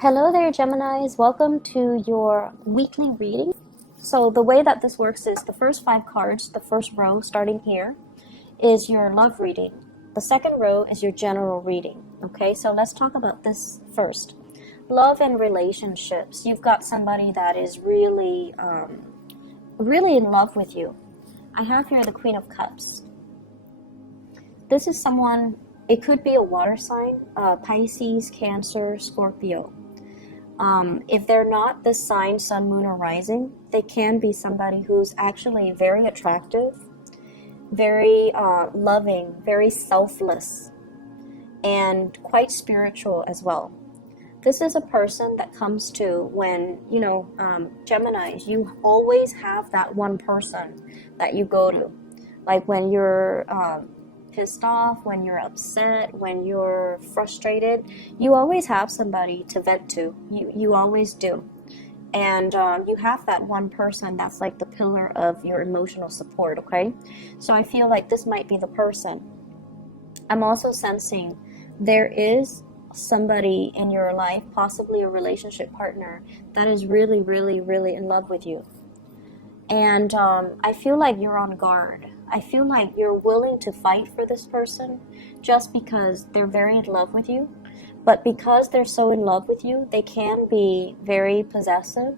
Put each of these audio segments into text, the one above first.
Hello there, Geminis. Welcome to your weekly reading. So the way that this works is the first 5 cards, the first row starting here, is your love reading. The second row is your general reading. Okay, so let's talk about this first. Love and relationships. You've got somebody that is really in love with you. I have here the Queen of Cups. This is someone, it could be a water sign, Pisces, Cancer, Scorpio. If they're not this sign, sun, moon, or rising, they can be somebody who's actually very attractive, very loving, very selfless, and quite spiritual as well. This is a person that comes to when, Geminis, you always have that one person that you go to. Like when you're pissed off, when you're upset, when you're frustrated, you always have somebody to vent to. You always do. And you have that one person that's like the pillar of your emotional support, okay? So I feel like this might be the person. I'm also sensing there is somebody in your life, possibly a relationship partner, that is really, really, really in love with you. And I feel like you're on guard. I feel like you're willing to fight for this person just because they're very in love with you. But because they're so in love with you, they can be very possessive.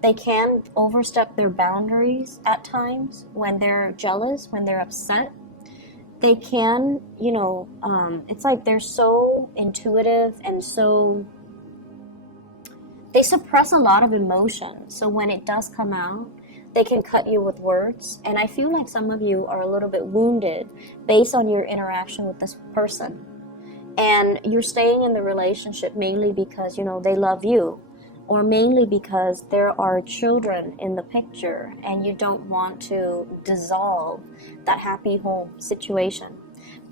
They can overstep their boundaries at times when they're jealous, when they're upset. They can, it's like they're so intuitive and so, they suppress a lot of emotion. So when it does come out, they can cut you with words. And I feel like some of you are a little bit wounded based on your interaction with this person. And you're staying in the relationship mainly because, they love you. Or mainly because there are children in the picture and you don't want to dissolve that happy home situation.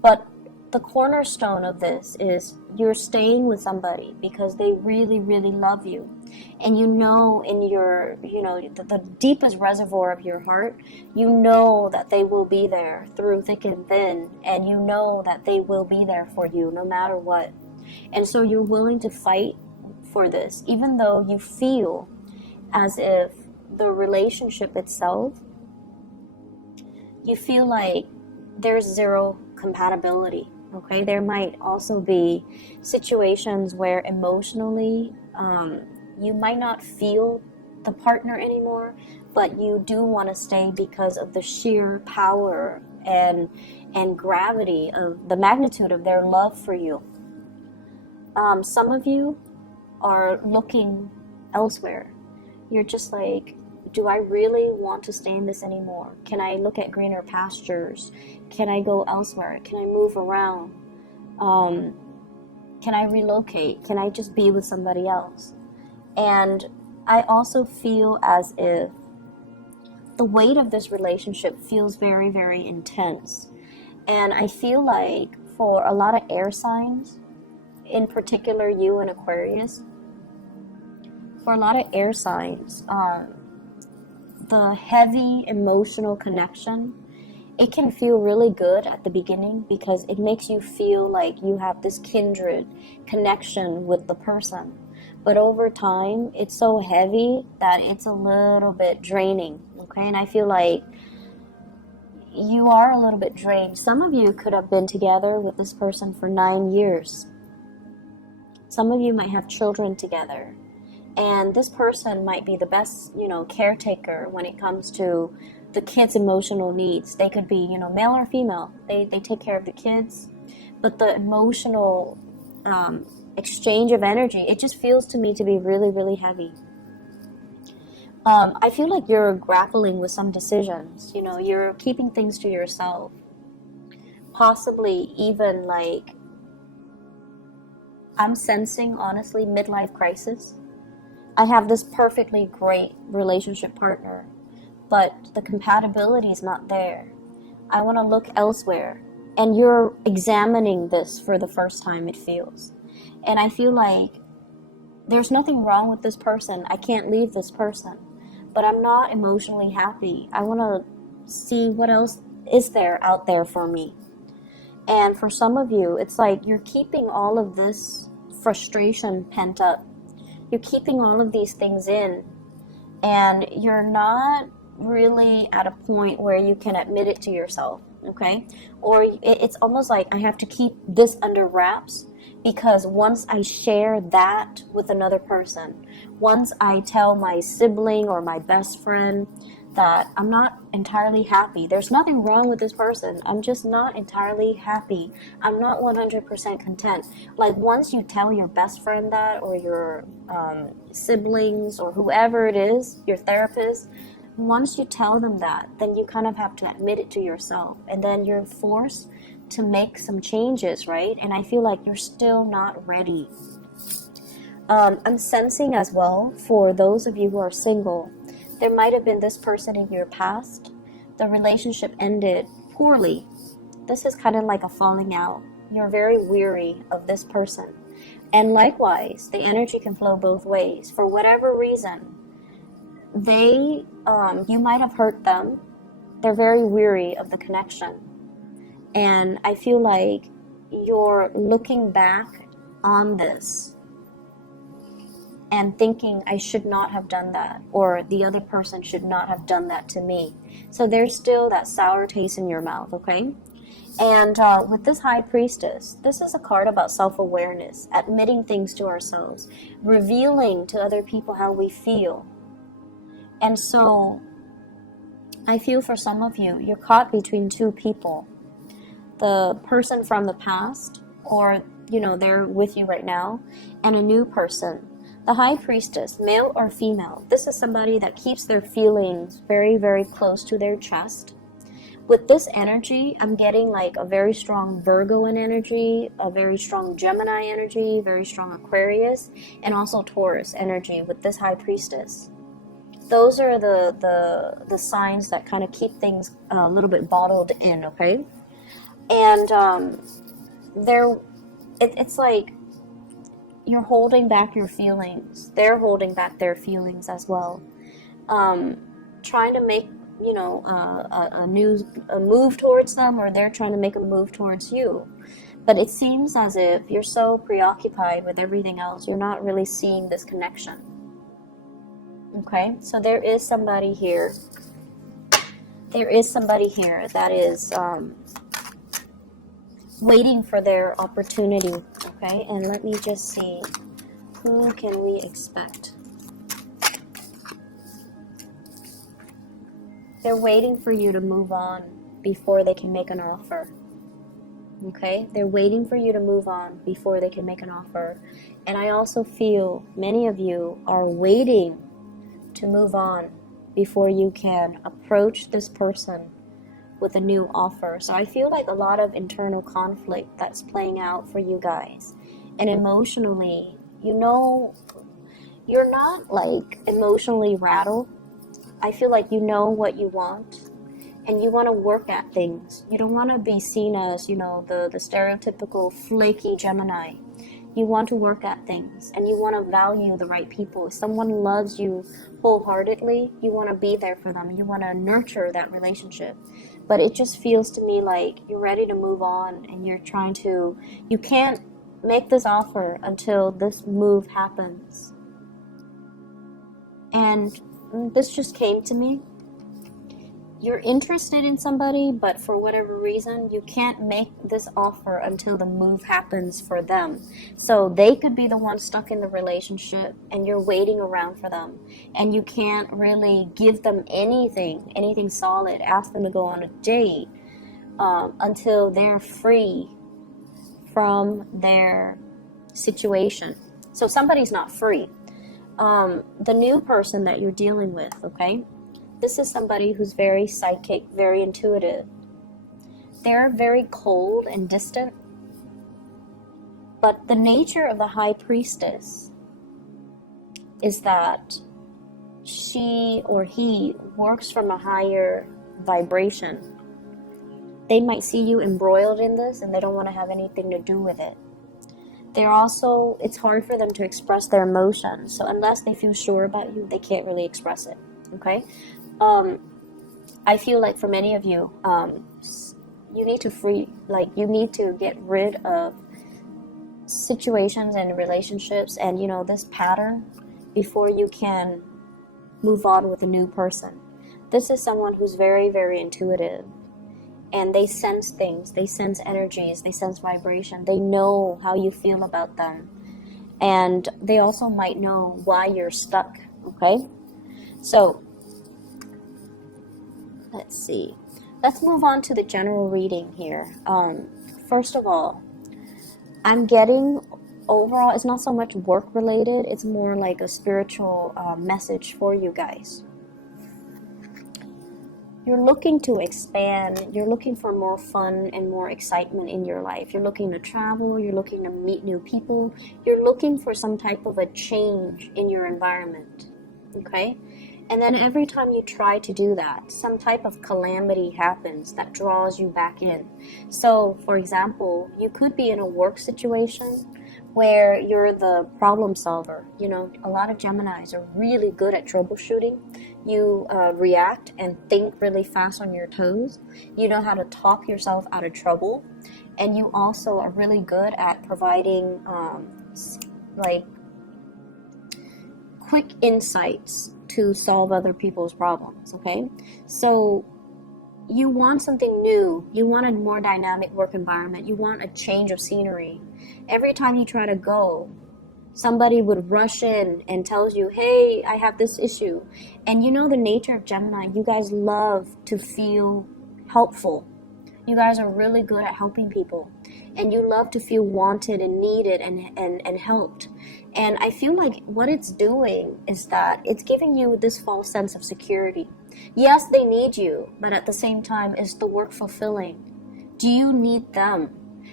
But the cornerstone of this is you're staying with somebody because they really, really love you. And in your, the deepest reservoir of your heart, you know that they will be there through thick and thin. And you know that they will be there for you no matter what. And so you're willing to fight for this, even though you feel as if the relationship itself, you feel like there's zero compatibility. Okay, there might also be situations where emotionally you might not feel the partner anymore, but you do want to stay because of the sheer power and gravity of the magnitude of their love for you. Some of you are looking elsewhere. You're just like, do I really want to stay in this anymore? Can I look at greener pastures? Can I go elsewhere? Can I move around? Can I relocate? Can I just be with somebody else? And I also feel as if the weight of this relationship feels very, very intense. And I feel like for a lot of air signs, in particular you and Aquarius, for a lot of air signs, the heavy emotional connection, it can feel really good at the beginning because it makes you feel like you have this kindred connection with the person. But over time, it's so heavy that it's a little bit draining, okay? And I feel like you are a little bit drained. Some of you could have been together with this person for 9 years. Some of you might have children together. And this person might be the best, caretaker when it comes to the kids' emotional needs. They could be, male or female. They take care of the kids. But the emotional exchange of energy, it just feels to me to be really, really heavy. I feel like you're grappling with some decisions. You're keeping things to yourself. Possibly even like, I'm sensing, honestly, midlife crisis. I have this perfectly great relationship partner, but the compatibility is not there. I want to look elsewhere. And you're examining this for the first time, it feels. And I feel like there's nothing wrong with this person. I can't leave this person. But I'm not emotionally happy. I want to see what else is there out there for me. And for some of you, it's like you're keeping all of this frustration pent up. You're keeping all of these things in, and you're not really at a point where you can admit it to yourself, okay? Or it's almost like I have to keep this under wraps, because once I share that with another person, once I tell my sibling or my best friend that I'm not entirely happy, there's nothing wrong with this person, I'm just not entirely happy, I'm not 100% content. Like, once you tell your best friend that, or your siblings, or whoever it is, your therapist, once you tell them that, then you kind of have to admit it to yourself, and then you're forced to make some changes, right? And I feel like you're still not ready. I'm sensing as well, for those of you who are single, there might have been this person in your past. The relationship ended poorly. This is kind of like a falling out. You're very weary of this person. And likewise, the energy can flow both ways. For whatever reason, you might have hurt them. They're very weary of the connection. And I feel like you're looking back on this and thinking, I should not have done that, or the other person should not have done that to me. So there's still that sour taste in your mouth, okay? And with this High Priestess, this is a card about self-awareness, admitting things to ourselves, revealing to other people how we feel. And so I feel for some of you, you're caught between two people. The person from the past, or, they're with you right now, and a new person. The High Priestess, male or female, this is somebody that keeps their feelings very, very close to their chest. With this energy, I'm getting like a very strong Virgo energy, a very strong Gemini energy, very strong Aquarius, and also Taurus energy with this High Priestess. Those are the signs that kind of keep things a little bit bottled in, okay? And it's like you're holding back your feelings. They're holding back their feelings as well. Trying to make, a move towards them, or they're trying to make a move towards you. But it seems as if you're so preoccupied with everything else, you're not really seeing this connection. Okay? So there is somebody here. There is somebody here that is waiting for their opportunity. Okay, and let me just see, who can we expect? They're waiting for you to move on before they can make an offer. Okay, they're waiting for you to move on before they can make an offer. And I also feel many of you are waiting to move on before you can approach this person with a new offer. So I feel like a lot of internal conflict that's playing out for you guys. And emotionally, you're not like emotionally rattled. I feel like you know what you want, and you want to work at things. You don't want to be seen as, the stereotypical flaky Gemini. You want to work at things, and you want to value the right people. If someone loves you wholeheartedly, you want to be there for them. You want to nurture that relationship. But it just feels to me like you're ready to move on, and you can't make this offer until this move happens. And this just came to me. You're interested in somebody, but for whatever reason, you can't make this offer until the move happens for them. So they could be the one stuck in the relationship, and you're waiting around for them. And you can't really give them anything solid, ask them to go on a date, until they're free from their situation. So somebody's not free. The new person that you're dealing with, okay? This is somebody who's very psychic, very intuitive. They're very cold and distant. But the nature of the High Priestess is that she or he works from a higher vibration. They might see you embroiled in this, and they don't want to have anything to do with it. It's hard for them to express their emotions. So unless they feel sure about you, they can't really express it. Okay? I feel like for many of you, you need to get rid of situations and relationships and, you know, this pattern before you can move on with a new person. This is someone who's very, very intuitive, and they sense things, they sense energies, they sense vibration, they know how you feel about them, and they also might know why you're stuck. Okay, so let's see, let's move on to the general reading here. First of all, I'm getting overall, it's not so much work related, it's more like a spiritual message for you guys. You're looking to expand, you're looking for more fun and more excitement in your life. You're looking to travel, you're looking to meet new people, you're looking for some type of a change in your environment. Okay? And then every time you try to do that, some type of calamity happens that draws you back in. So, for example, you could be in a work situation where you're the problem solver. You know, a lot of Geminis are really good at troubleshooting. You react and think really fast on your toes. You know how to talk yourself out of trouble. And you also are really good at providing like quick insights to solve other people's problems. Okay, so you want something new, you want a more dynamic work environment, you want a change of scenery. Every time you try to go, somebody would rush in and tells you, hey, I have this issue. And you know the nature of Gemini, you guys love to feel helpful. You guys are really good at helping people, and you love to feel wanted and needed and helped. And I feel like what it's doing is that it's giving you this false sense of security. Yes, they need you, but at the same time, is the work fulfilling? Do you need them?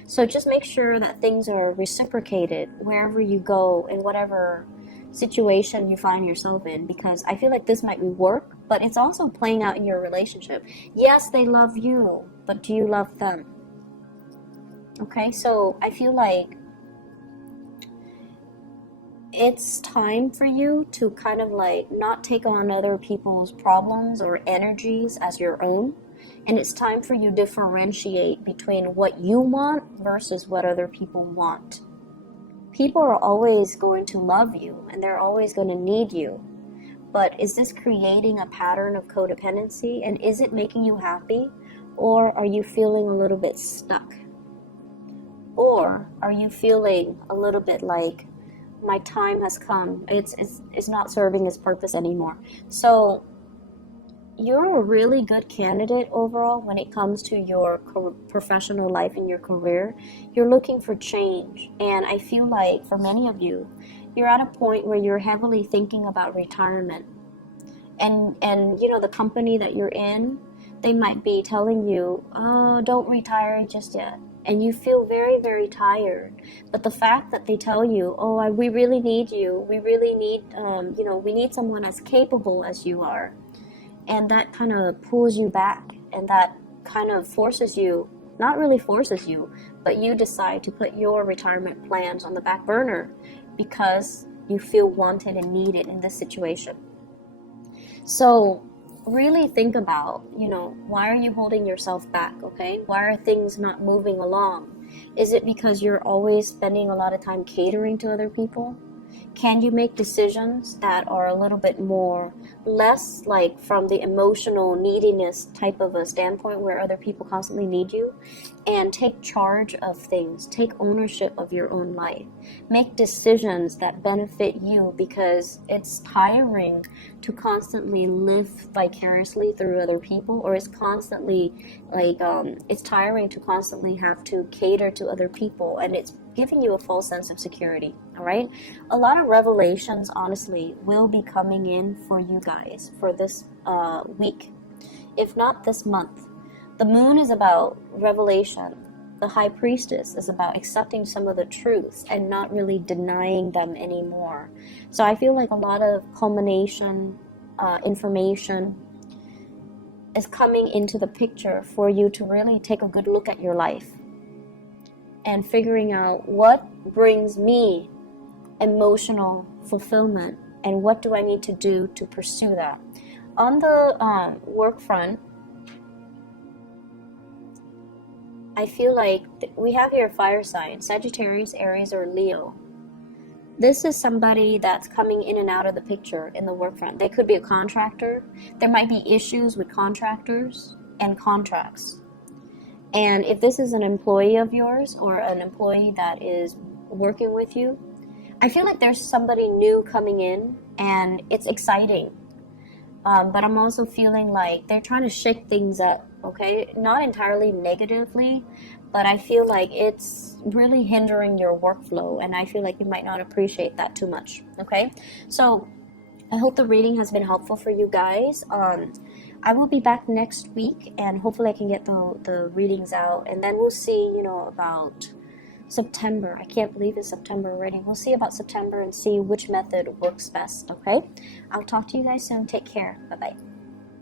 So just make sure that things are reciprocated wherever you go, in whatever situation you find yourself in, because I feel like this might be work, but it's also playing out in your relationship. Yes, they love you, but do you love them? Okay, so I feel like it's time for you to kind of like not take on other people's problems or energies as your own. And it's time for you to differentiate between what you want versus what other people want. People are always going to love you and they're always going to need you. But is this creating a pattern of codependency? And is it making you happy? Or are you feeling a little bit stuck? Or are you feeling a little bit like, my time has come, it's not serving its purpose anymore? So you're a really good candidate overall when it comes to your professional life and your career. You're looking for change, and I feel like for many of you, you're at a point where you're heavily thinking about retirement. And you know, the company that you're in, they might be telling you, oh, don't retire just yet. And you feel very, very tired. But the fact that they tell you, oh, we really need you, we really need, you know, we need someone as capable as you are. And that kind of pulls you back, and that kind of forces you, not really forces you, but you decide to put your retirement plans on the back burner because you feel wanted and needed in this situation. So really think about, you know, why are you holding yourself back, okay? Why are things not moving along? Is it because you're always spending a lot of time catering to other people? Can you make decisions that are a little bit more, less like from the emotional neediness type of a standpoint where other people constantly need you, and take charge of things, take ownership of your own life, make decisions that benefit you, because it's tiring to constantly live vicariously through other people, or it's constantly like, it's tiring to constantly have to cater to other people, and it's giving you a false sense of security. All right, a lot of revelations honestly will be coming in for you guys for this week, if not this month. The moon is about revelation. The high priestess is about accepting some of the truths and not really denying them anymore. So I feel like a lot of culmination information is coming into the picture for you to really take a good look at your life and figuring out what brings me emotional fulfillment and what do I need to do to pursue that. On the work front, I feel like we have here fire signs, Sagittarius, Aries, or Leo. This is somebody that's coming in and out of the picture in the work front. They could be a contractor. There might be issues with contractors and contracts. And if this is an employee of yours or an employee that is working with you, I feel like there's somebody new coming in and it's exciting. But I'm also feeling like they're trying to shake things up, okay? Not entirely negatively, but I feel like it's really hindering your workflow, and I feel like you might not appreciate that too much, okay? So I hope the reading has been helpful for you guys. I will be back next week, and hopefully I can get the readings out, and then we'll see, about September. I can't believe it's September already. We'll see about September and see which method works best, okay? I'll talk to you guys soon. Take care. Bye-bye.